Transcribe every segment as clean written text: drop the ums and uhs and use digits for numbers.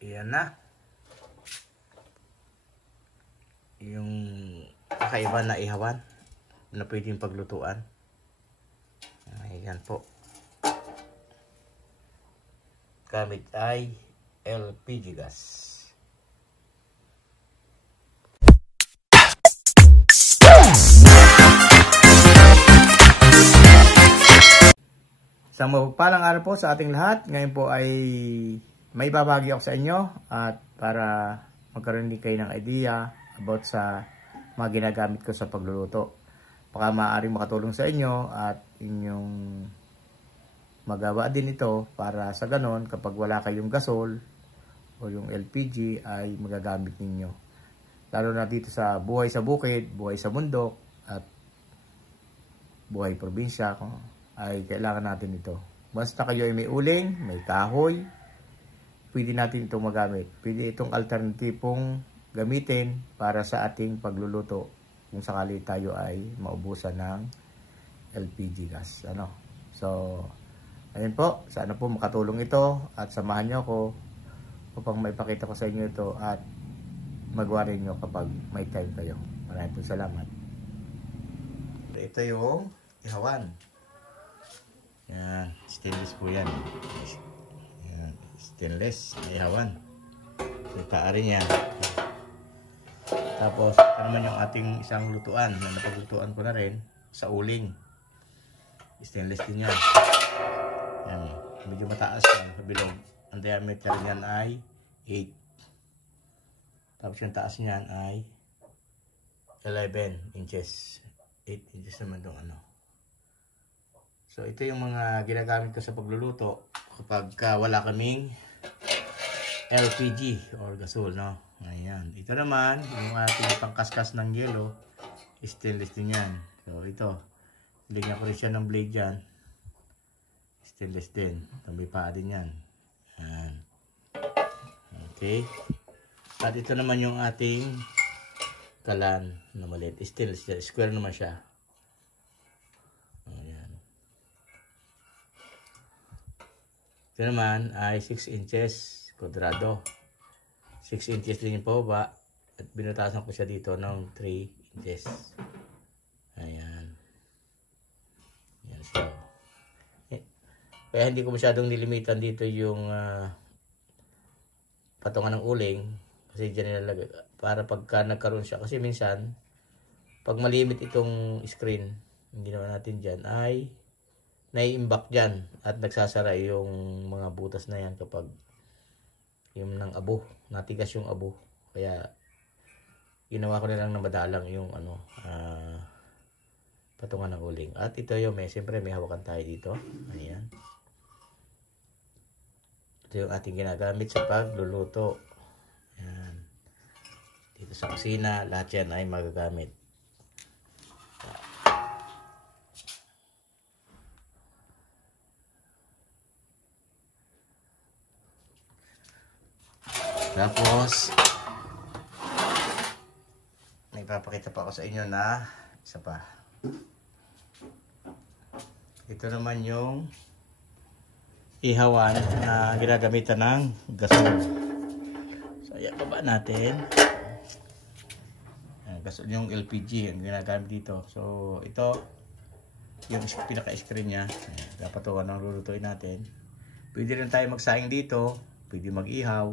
Ayan na. Yung kakaiba na ihawan na pwedeng paglutuan. Ayan po. Gamit ay LPG gas. Isang mapagpalang araw po sa ating lahat. Ngayon po ay may babagi ako sa inyo at para magkaroon din kayo ng idea about sa mga ginagamit ko sa pagluluto. Baka maaaring makatulong sa inyo at inyong magawa din ito para sa ganon kapag wala kayong gasol o yung LPG ay magagamit ninyo. Lalo na dito sa buhay sa bukid, buhay sa bundok at buhay probinsya ay kailangan natin ito. Basta kayo ay may uling, may kahoy, pwede natin itong magamit. Pwede itong alternatipong gamitin para sa ating pagluluto kung sakali tayo ay maubusan ng LPG gas. So, ayun po. Sana po makatulong ito at samahan nyo ako upang maipakita ko sa inyo ito at magawa rin nyo kapag may time kayo. Maraming po salamat. Ito yung ihawan. Yan. Stainless po yan. Yan. Stainless. Ihawan. Ito rin yan. Tapos, ito naman yung ating isang lutuan na napaglutuan ko na rin sa uling. Stainless din yan. Yan. Medyo mataas yan sa bilog. Ang diameter niyan ay 8. Tapos yung taas niyan ay 11 inches. 8 inches naman itong So, ito yung mga ginagamit ko sa pagluluto kapag wala kaming LPG or gasol, no? Ayan. Ito naman, yung ating pangkaskas ng yelo, stainless din yan. So, ito. Ligyan ko rin siya ng blade dyan. Stainless din. Tambay pa din yan. Ayan. Okay. At ito naman yung ating kalan na maliit. Stainless. Square naman siya. Ayan. Ito naman ay 6 inches kwadrado. 6 inches din yung pababa at binutasan ko siya dito ng 3 inches. Ayan. Ayan. So, kaya hindi ko masyadong nilimitan dito yung patungan ng uling kasi dyan nilalagay para pagka nagkaroon siya. Kasi minsan pag malimit itong screen yung ginawa natin dyan ay nai-imbak dyan at nagsasara yung mga butas na yan kapag yung ng abo, natigas yung abo. Kaya ginawa ko na lang na madalang yung patungan ng uling. At ito yung siyempre may hawakan tayo dito. Ayan. Ito yung ating ginagamit sa pagluluto. Ayan. Dito sa kusina, lahat yan ay magagamit. Tapos, may papakita pa ako sa inyo na isa pa. Ito naman yung ihawan na ginagamitan ng gasol. So, ayan, baba natin. Gasol yung LPG ang ginagamit dito. So, ito yung pinaka-screen niya. Dapat ito ang lulutuin natin. Pwede rin tayo magsaing dito. Pwede mag-ihaw.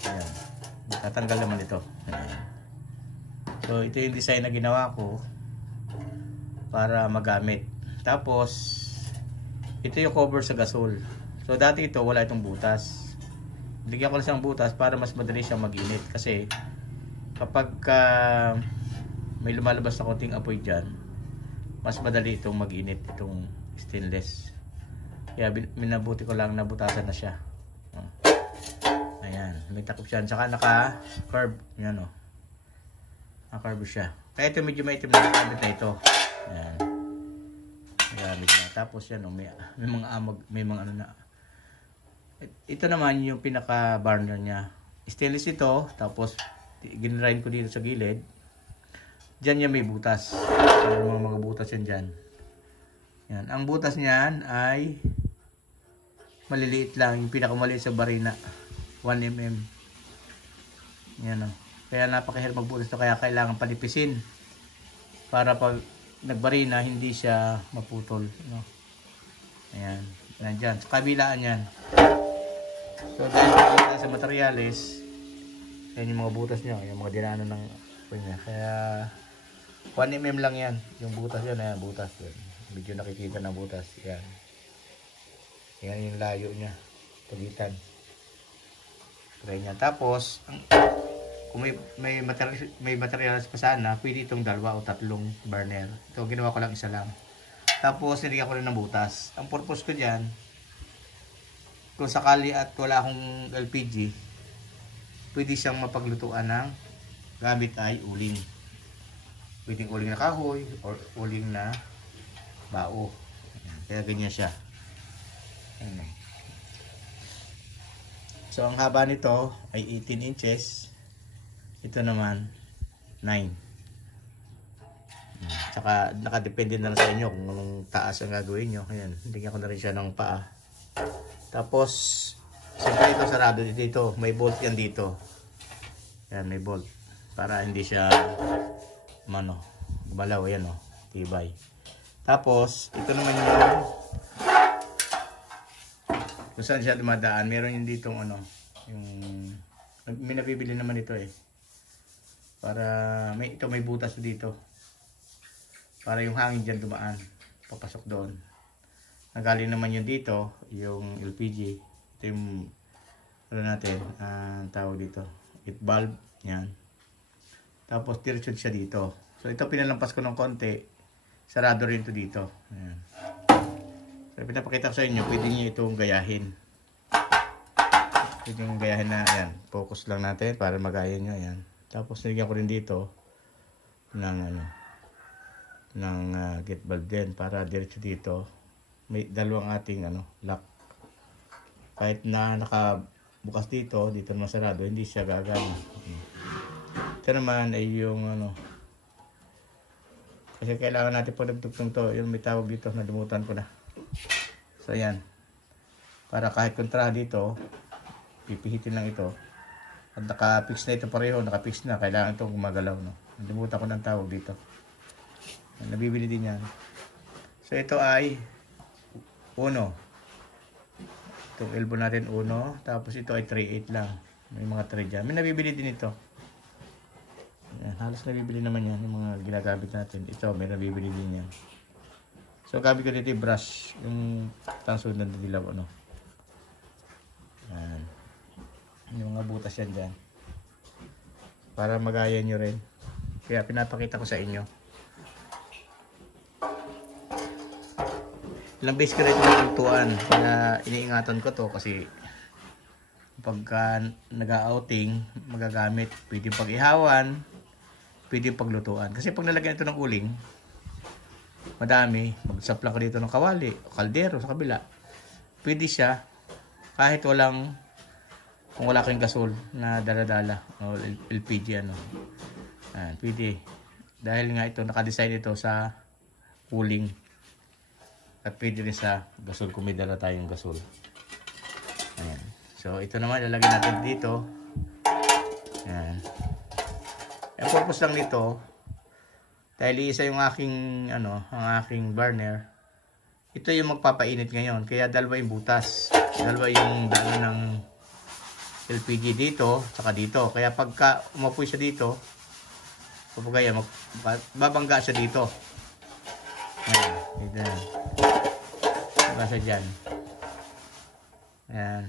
Ayan. Tatanggal naman ito. Ayan. So, ito yung design na ginawa ko para magamit. Tapos, ito yung cover sa gasol. So, dati ito, wala itong butas. Bigyan ko lang siyang butas para mas madali siyang mag-init. Kasi, kapag may lumalabas na konting apoy dyan, mas madali itong mag-init, itong stainless. Kaya, minabuti ko lang, nabutasan na siya. Ayan, may takip siya. Saka naka-curve. Yan o. Naka-curve siya. Kaya ito medyo may itim na gamit na ito. Ayan. Gamit na. Tapos yan o. May mga amag. May mga ano na. Ito naman yung pinaka-burner niya. Stainless ito. Tapos ginrain ko dito sa gilid. Diyan niya may butas. Mga butas yan dyan. Yan. Ang butas niyan ay maliliit lang. Yung pinakamaliit sa barina. 1 mm. Yan o. Kaya napakahirap magbutas ito, kaya kailangan palipisin para pag nagbarina hindi siya maputol, no? Ayan, nandyan sa kabilaan yan. So dahil sa materyales, yan yung mga butas nyo, yung mga dinaanan ng kaya 1 mm lang yan yung butas yan. Ayan, butas yan, medyo nakikita ng butas yan. Yan yung layo nya, pagitan. Try niya. Tapos kung may materials pa sana, pwede itong 2 o 3 burner. Ito ginawa ko lang isa lang. Tapos nilagyan ko rin ng butas. Ang purpose ko diyan, kung sakali at wala akong LPG, pwede siyang mapaglutuan ng gamit ay uling. Pwedeng uling na kahoy or uling na bao. Kaya ganyan siya. So ang haba nito ay 18 inches. Ito naman 9. Tsaka nakadepende na lang sa inyo kung anong taas ang gagawin nyo. Ayan, hindigyan ko na rin siya ng paa. Tapos siyempre ito sarado dito. May bolt yan dito. Ayan, may bolt para hindi siya gumalaw. Ayan o, tibay. Tapos ito naman yung kung saan siya dumadaan. Meron yung ditong yung may nabibili naman ito para may butas dito para yung hangin dyan dumaan papasok doon. Nagaling naman yun dito yung LPG. Ito yung natin tawag dito, it bulb yan. Tapos diretso siya dito. So ito pinalampas ko ng konti, sarado rin ito dito. Ayan. So pinapakita ko sa inyo, pwede nyo itong gayahin. Pwede nyo gayahin na, ayan, focus lang natin para magaya nyo, ayan. Tapos nilagyan ko rin dito ng gate valve din para diretso dito. May dalawang ating lock. Kahit na nakabukas dito naman sarado, hindi siya gagana. Ito naman ay yung kasi kailangan natin pag nagtugtong to, yung may tawag dito, nalimutan ko na. So ayan, para kahit kontra dito, pipihitin lang ito. At naka-fix na ito pareho, naka-fix na, kailangan itong gumagalaw, no? Nalimutan ko ng tawag dito. Nabibili din yan. So ito ay 1. Itong elbow natin 1, tapos ito ay 3/8 lang. May mga 3 dyan. May nabibili din ito. Ayan, halos nabibili naman yan, yung mga ginagamit natin. Ito, may nabibili din yan. So gamit ko dito yung brush, yung tansod na dilaw, Ayan. Yung mga butas yan dyan. Para magaya nyo rin. Kaya pinapakita ko sa inyo. Ilang beses ko rin ito nagtuan. Kaya iniingatan ko to kasi pagka nag-outing, magagamit. Pwede pag-ihawan, pwede paglutuan. Kasi pag nalagyan ito ng uling, madami, magsaplang ka dito ng kawali o kaldero sa kabila, pwede siya kahit kung wala kayong gasol na dala-dala o LPG pwede, dahil nga ito nakadesign ito sa uling at pwede rin sa gasol kung may dala tayong gasol. Ayan. So ito naman ilalagay natin dito. Ayan. Ang purpose lang nito, dahil isa yung aking ang aking burner, ito yung magpapainit ngayon, kaya dalawa yung butas, dalawa yung dalo ng LPG dito saka dito, kaya pagka umapoy siya dito, papagaya babangga siya dito. Ayan, dito yan, babangga siya dyan. Ayan.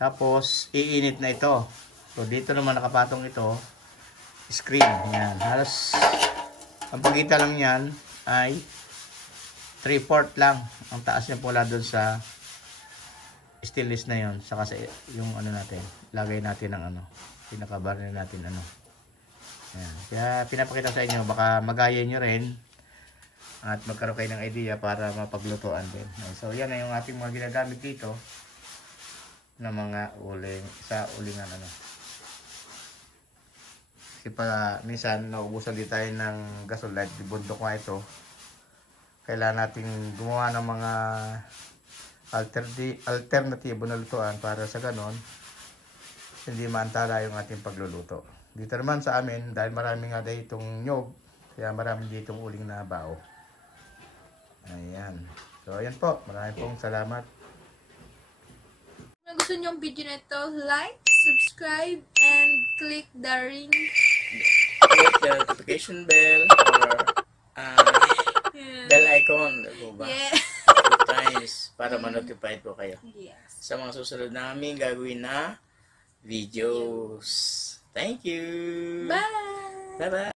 Tapos iinit na ito. So dito naman nakapatong ito screen. Yan. Halos ang pagitan lang yan ay 3/4 lang. Ang taas niya pula doon sa stainless na yon. Saka sa yung natin. Lagay natin ng pinaka-burner natin Yan. Kaya pinapakita sa inyo, baka magaya nyo rin at magkaroon kayo ng idea para mapaglutuan din. So yan na yung ating mga ginagamit dito na mga uling sa ulingan Kasi minsan naubusan din tayo ng gasol, like bundok nga ito. Kailangan nating gumawa ng mga alternatibo na lutuan para sa ganon hindi maantala yung ating pagluluto. Dito naman sa amin, dahil marami nga dito itong nyog, kaya marami dito uling na bao. Ayan. So, ayan po. Maraming pong salamat. Kung gusto niyo yung video na ito, like, subscribe, and click the ring. Click the notification bell or bell icon. Diba? Yeah. 2 times para ma-notify po kayo Yes. sa mga susunod namin gagawin na videos. Thank you! Bye! Bye-bye!